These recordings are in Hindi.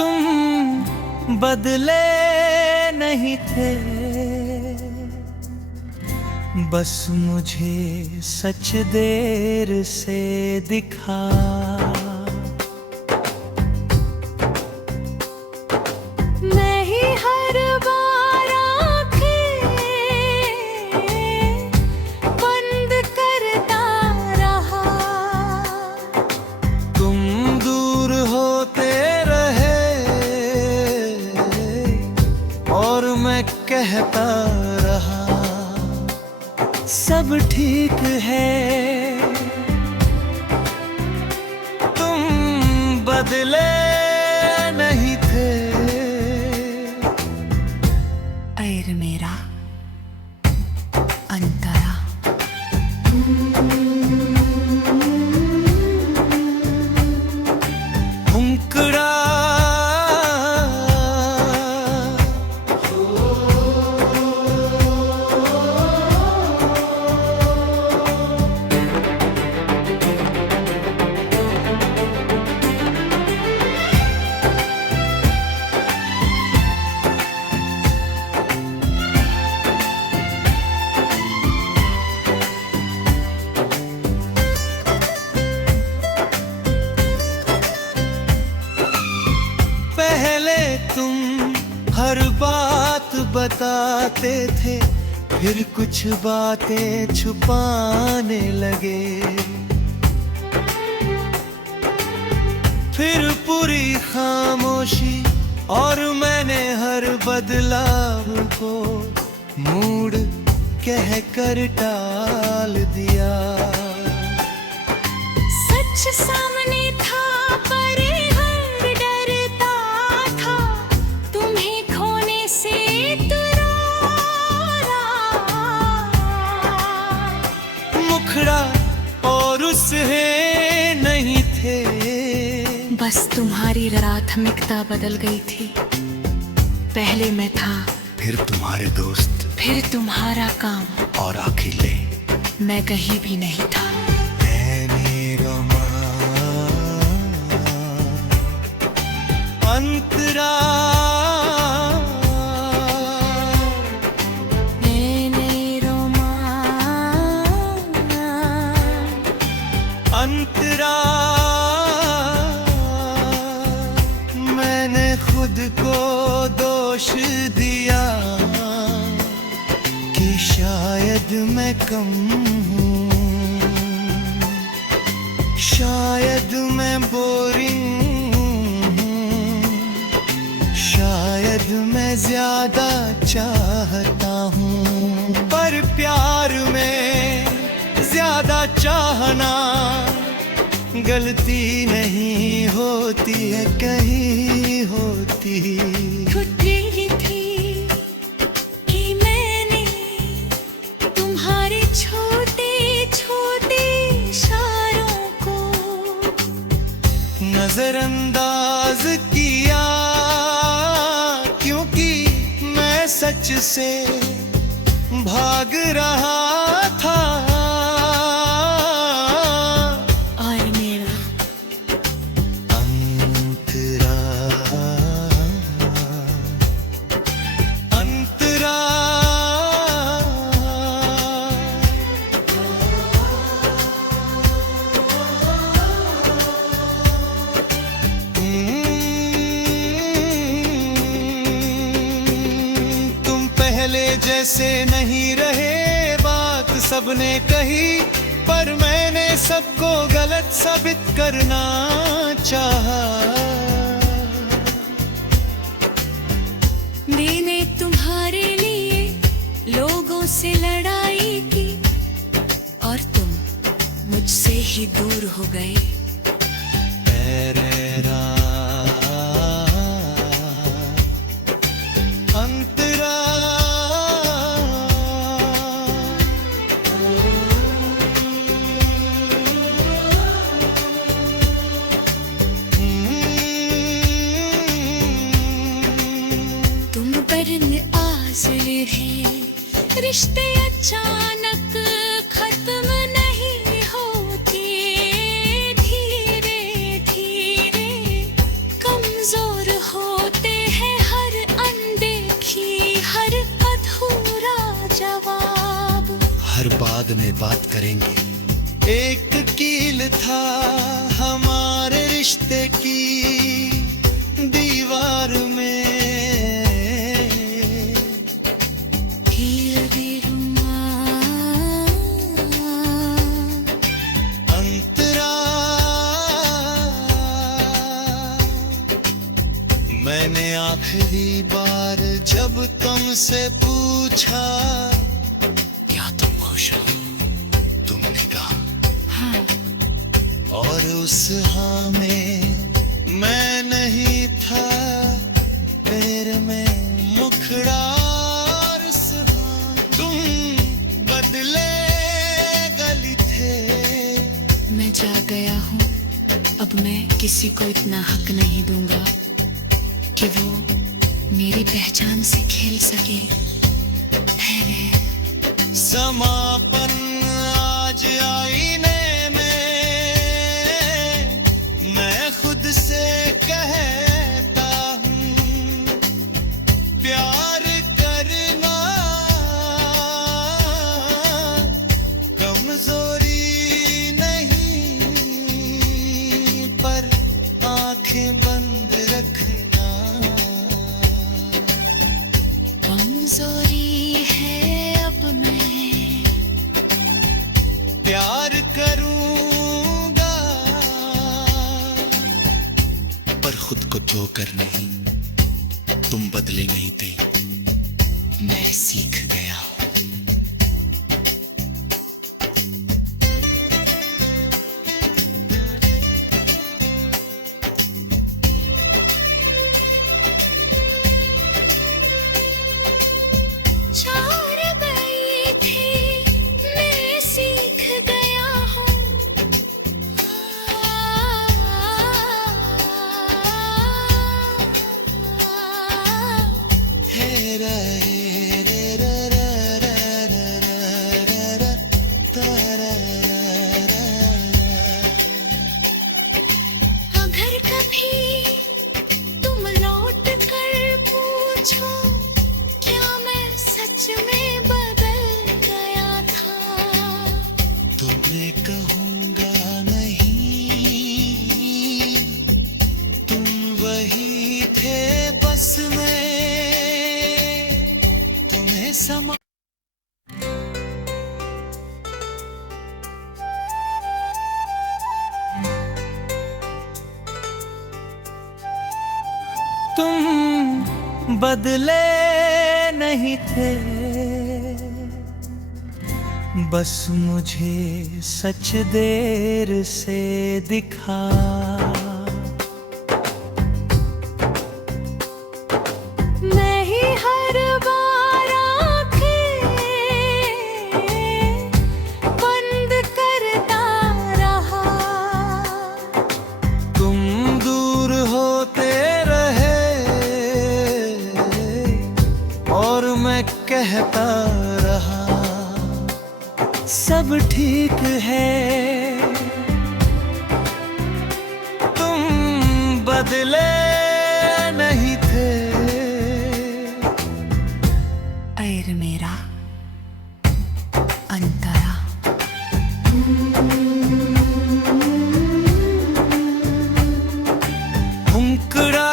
तुम बदले नहीं थे, बस मुझे सच देर से दिखा। मैं ही हर बार आँखें बंद करता रहा। तुम दूर होते रहे और मैं कहता रहा सब ठीक है। तुम बदले नहीं थे। ऐर मेरा अंतरा, मुंकड़ा पहले तुम हर बात बताते थे, फिर कुछ बातें छुपाने लगे। फिर पूरी खामोशी और मैंने हर बदलाव को मूड कह कर टाल दिया। सच सामने था पर हर डरता था तुम्हें खोने से तुरारा। मुखड़ा और उससे नहीं थे, बस तुम्हारी प्राथमिकता बदल गई थी। पहले मैं था, फिर तुम्हारे दोस्त, फिर तुम्हारा काम, और आखिर मैं कहीं भी नहीं था। अंतरा अंतरा मैंने खुद को दोष दिया कि शायद मैं कम हूँ, शायद मैं बोरिंग हूँ, शायद मैं ज्यादा चाहता हूँ। पर प्यार में ज्यादा चाहना गलती नहीं होती है, कहीं होती। खुदी थी कि मैंने तुम्हारे छोटे छोटे इशारों को नजरअंदाज किया, क्योंकि मैं सच से भाग रहा था। पहले जैसे नहीं रहे, बात सबने कही, पर मैंने सबको गलत साबित करना चाहा। मैंने तुम्हारे लिए लोगों से लड़ाई की और तुम मुझसे ही दूर हो गए। अंतरा तुम पर आस है, रिश्ते अचानक खत्म नहीं होते, धीरे धीरे कमजोर हो हर बाद में बात करेंगे। एक कील था हमारे रिश्ते की दीवार में, कील भी अंतरा मैंने आखिरी बार जब तुमसे पूछा क्या तुम खुश हो, तुमने कहा हाँ। और उस हाँ में मैं नहीं था, पैर में मुखड़ा और सुहा। तुम बदले गली थे। मैं जा गया हूँ, अब मैं किसी को इतना हक नहीं दूंगा कि वो मेरी पहचान से खेल सके। समापन आज आईने में मैं खुद से कहता हूँ, प्यार करना कमजोरी नहीं, पर आंखें बंद रखना कमजोरी है। अब मैं प्यार करूंगा, पर खुद को धोकर नहीं। तुम बदले नहीं थे, मैं सीख गया हूं। अगर कभी तुम लौट कर पूछो क्या मैं सच में बदल गया था, तो मैं कहूंगा नहीं, तुम वही थे बस मैं तुम्हें समा। तुम बदले नहीं थे, बस मुझे सच देर से दिखा। मैं ही हर बार आंखें बंद करता रहा। तुम दूर होते रहे और मैं कहता रहा सब ठीक है। तुम बदले नहीं थे। ऐर मेरा अंतरा, मुकड़ा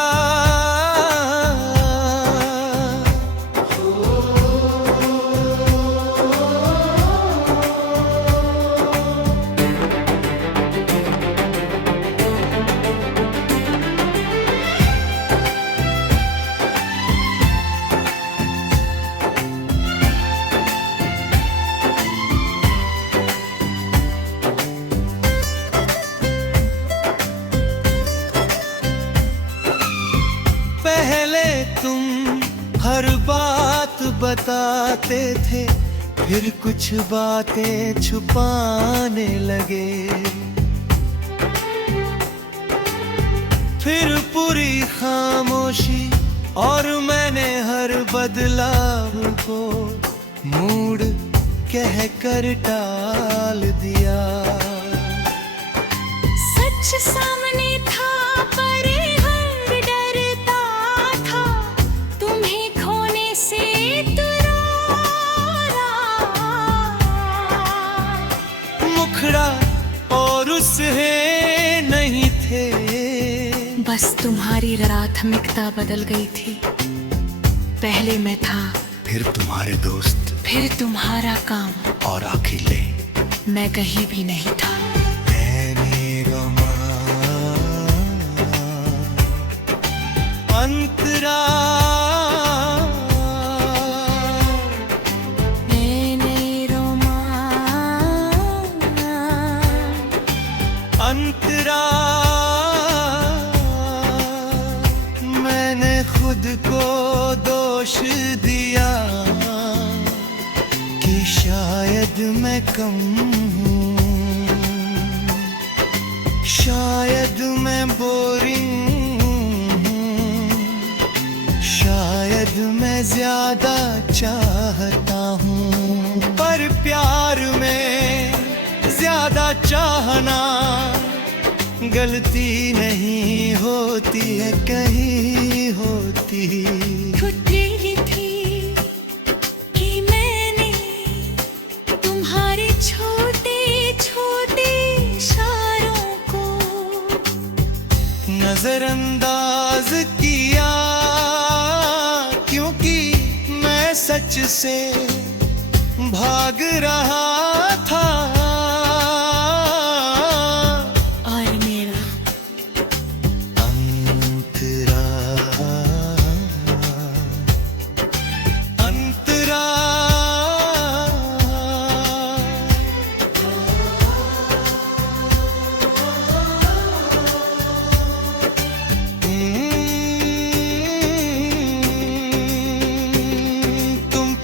पहले तुम हर बात बताते थे, फिर कुछ बातें छुपाने लगे। फिर पूरी खामोशी और मैंने हर बदलाव को मूड कह कर टाल दिया। सच सामने था पर हर डरता था, तुम्हें खोने से तुरा। है नहीं थे। बस तुम्हारी प्राथमिकता बदल गई थी। पहले मैं था, फिर तुम्हारे दोस्त, फिर तुम्हारा काम, और अकेले मैं कहीं भी नहीं था। मैंने रमा अंतरा अंतरा। मैंने खुद को दोष दिया कि शायद मैं कम हूँ, शायद मैं बोरिंग हूँ, शायद मैं ज्यादा चाहता हूँ। पर प्यार में ज्यादा चाहना गलती नहीं होती है, कहीं होती। खुदी थी कि मैंने तुम्हारे छोटे छोटे इशारों को नजरअंदाज किया, क्योंकि मैं सच से भाग रहा था।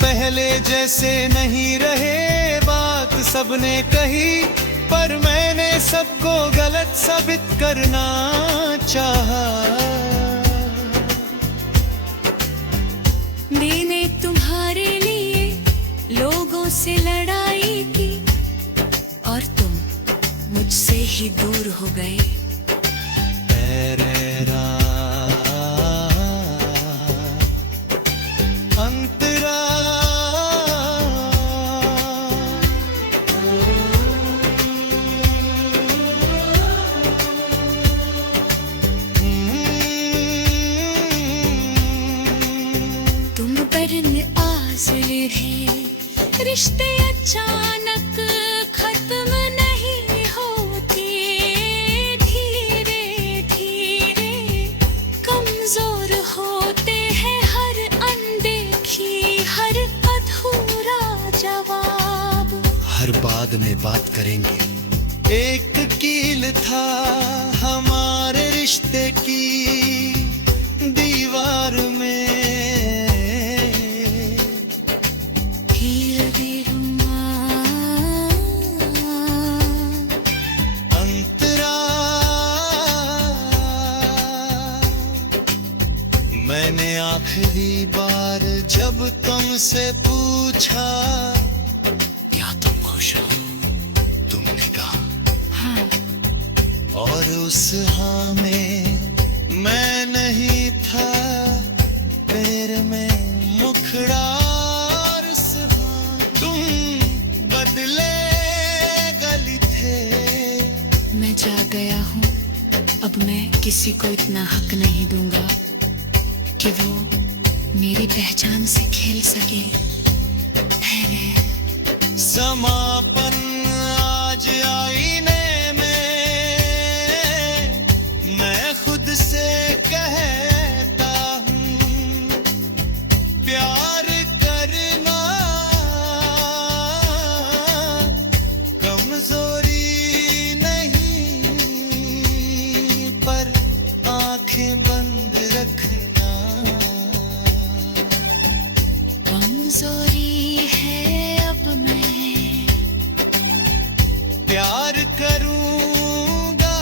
पहले जैसे नहीं रहे, बात सबने कही, पर मैंने सबको गलत साबित करना चाहा। मैंने तुम्हारे लिए लोगों से लड़ाई की, और तुम मुझसे ही दूर हो गए। अंतरा तुम बरन आज़िल थे, रिश्ते अचानक खत्म नहीं होते। धीरे धीरे कमजोर होते हैं, हर अनदेखी, हर अधूरा जवाब। हर बाद में बात करेंगे। एक कील था हमारे रिश्ते की दीवार में, अंतरा। मैंने आखिरी बार जब तुमसे पूछा क्या तुम खुश हो, तुमने कहा हाँ। और उस हाँ में मैं नहीं था, पैर में मुखड़ा और उस हाँ। तुम बदले गली थे। मैं जा गया हूँ, अब मैं किसी को इतना हक नहीं दूंगा कि वो मेरी पहचान से खेल सके। समापन आज आईने में मैं खुद से कहता हूँ, प्यार करना कमजोरी नहीं, पर आंखें बंद रखना कमजोरी है। अब मैं प्यार करूंगा,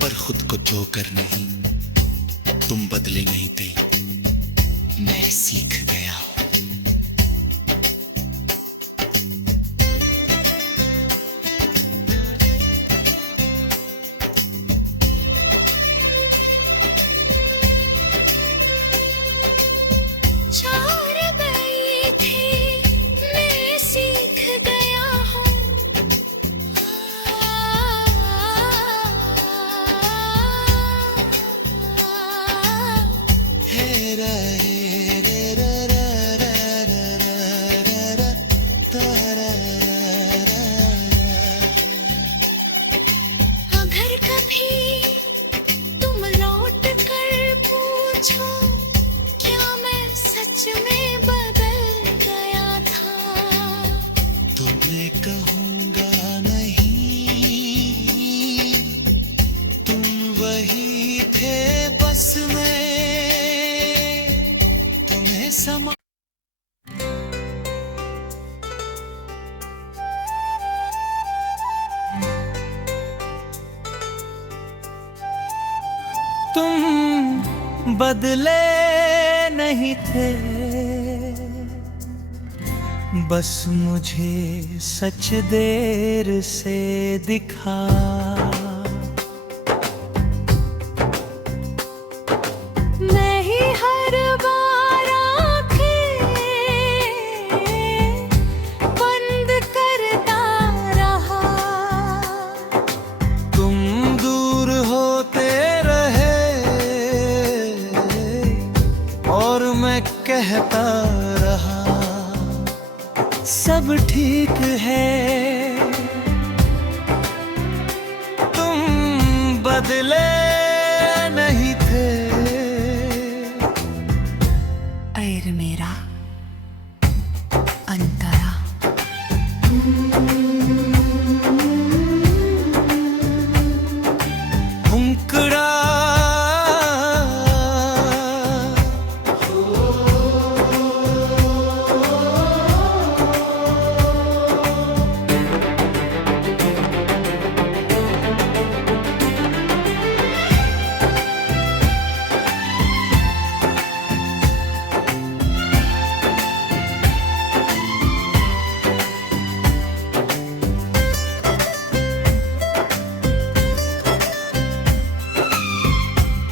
पर खुद को जोकर नहीं, तुम बदले नहीं थे, मैं सीख गया हूं। तुम बदले नहीं थे, बस मुझे सच देर से दिखा। मैं ही हर बार आंखें बंद करता रहा, तुम दूर होते रहे और मैं कहता रहा सब ठीक है। तुम बदले नहीं थे। ऐर मेरा अंतरा, मुंकड़ा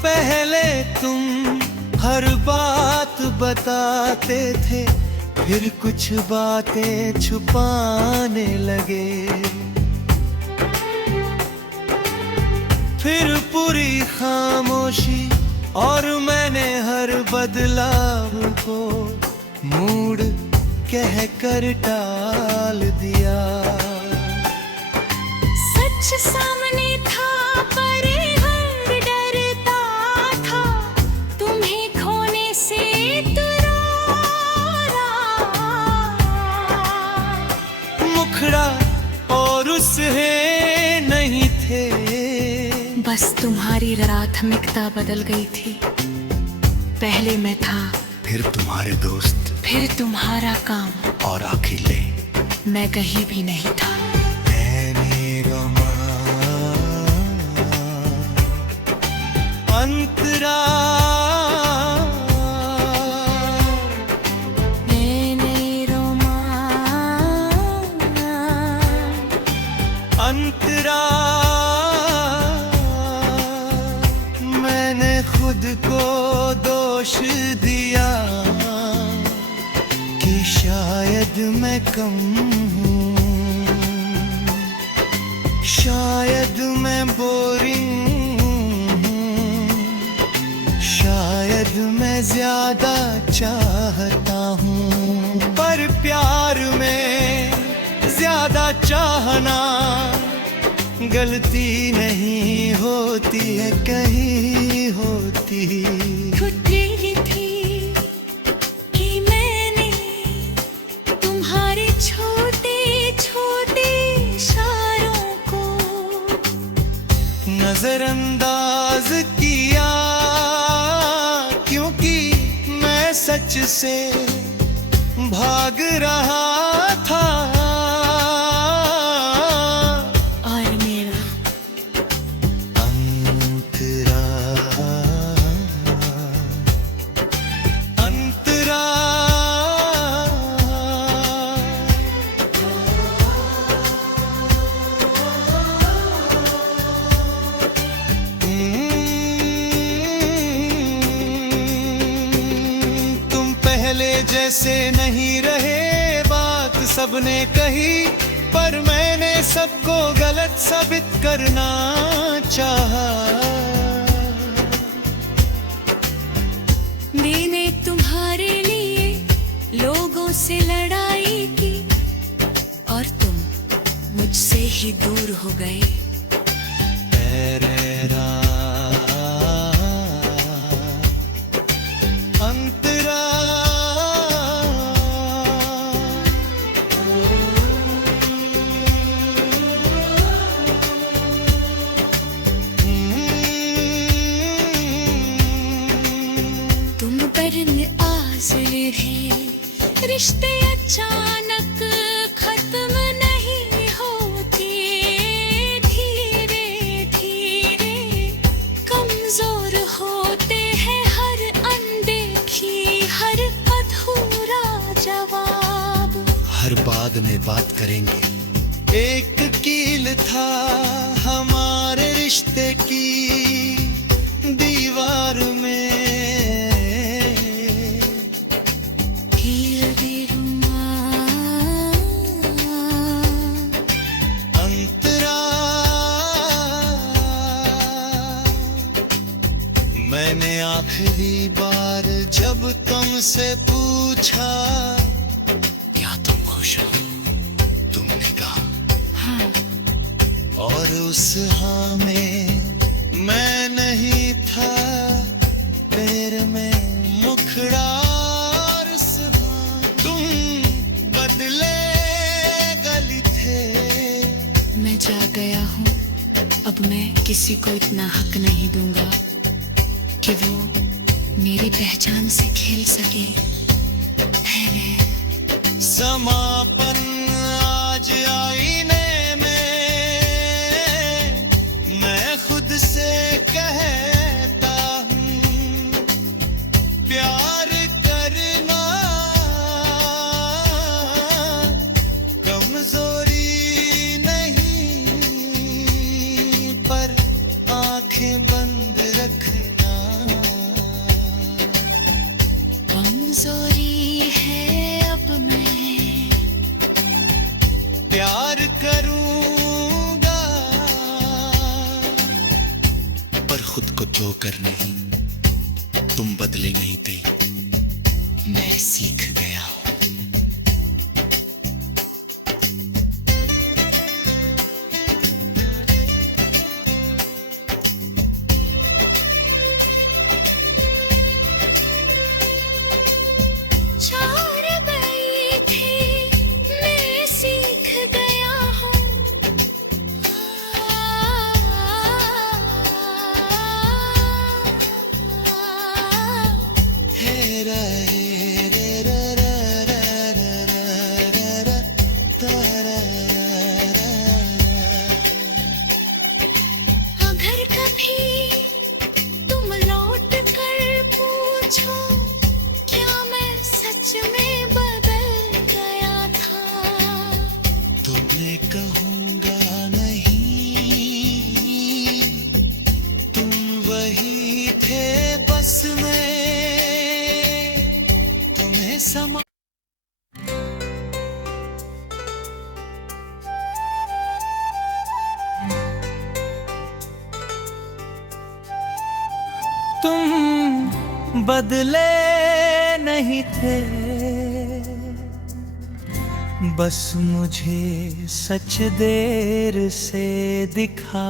पहले तुम हर बात बताते थे, फिर कुछ बातें छुपाने लगे, फिर पूरी खामोशी और मैंने हर बदलाव को मूड कह कर टाल दिया। सच सामने था पर हर डरता था, तुम्हें खोने से तुरारा। मुखड़ा और उससे नहीं थे, बस तुम्हारी प्राथमिकता बदल गई थी। पहले मैं था, फिर तुम्हारे दोस्त, फिर तुम्हारा काम, और अकेले मैं कहीं भी नहीं था। अंतरा अंतरा, मैंने खुद को दोष दिया कि शायद मैं कम हूँ, शायद मैं बोरिंग हूँ, शायद मैं ज्यादा चाहता हूँ। पर प्यार में ज्यादा चाहना गलती नहीं होती है, कहीं होती। खुदी थी कि मैंने तुम्हारे छोटे छोटे इशारों को नजरअंदाज किया, क्योंकि मैं सच से भाग रहा था। और मेरा अंतरा अंतरा तुम पहले जैसे नहीं रहे, बात सबने कही, पर मैंने सबको गलत साबित करना चाहा। मैंने तुम्हारे लिए लोगों से लड़ाई की, और तुम मुझसे ही दूर हो गए। अंतरा तुम बरन आज़िल है, रिश्ते अचानक खत्म नहीं होते, धीरे धीरे कमजोर हो बाद में बात करेंगे। एक कील था हमारे रिश्ते की दीवार में, कील भी अंतरा मैंने आखिरी बार जब तुमसे पूछा क्या तुम खुश हो, तुमने कहा हाँ। और उस हाँ में मैं नहीं था, पैर में मुखड़ा और सुबह तुम बदले गली थे। मैं जा गया हूँ, अब मैं किसी को इतना हक नहीं दूंगा कि वो मेरी पहचान से खेल सके। है समापन आज आईने में मैं खुद से कहता हूँ, प्यार करना कमजोरी नहीं, पर आंखें बंद रखना कमजोरी है। अब मैं प्यार करूंगा, पर खुद को जोकर नहीं, तुम बदले नहीं थे, मैं सीख गया हूं। अगर कभी तुम लौट कर पूछो क्या मैं सच में बदल गया था, तो मैं कहूंगा नहीं, तुम वही थे बस मैं तुम्हें समा तुम बदले नहीं थे, बस मुझे सच देर से दिखा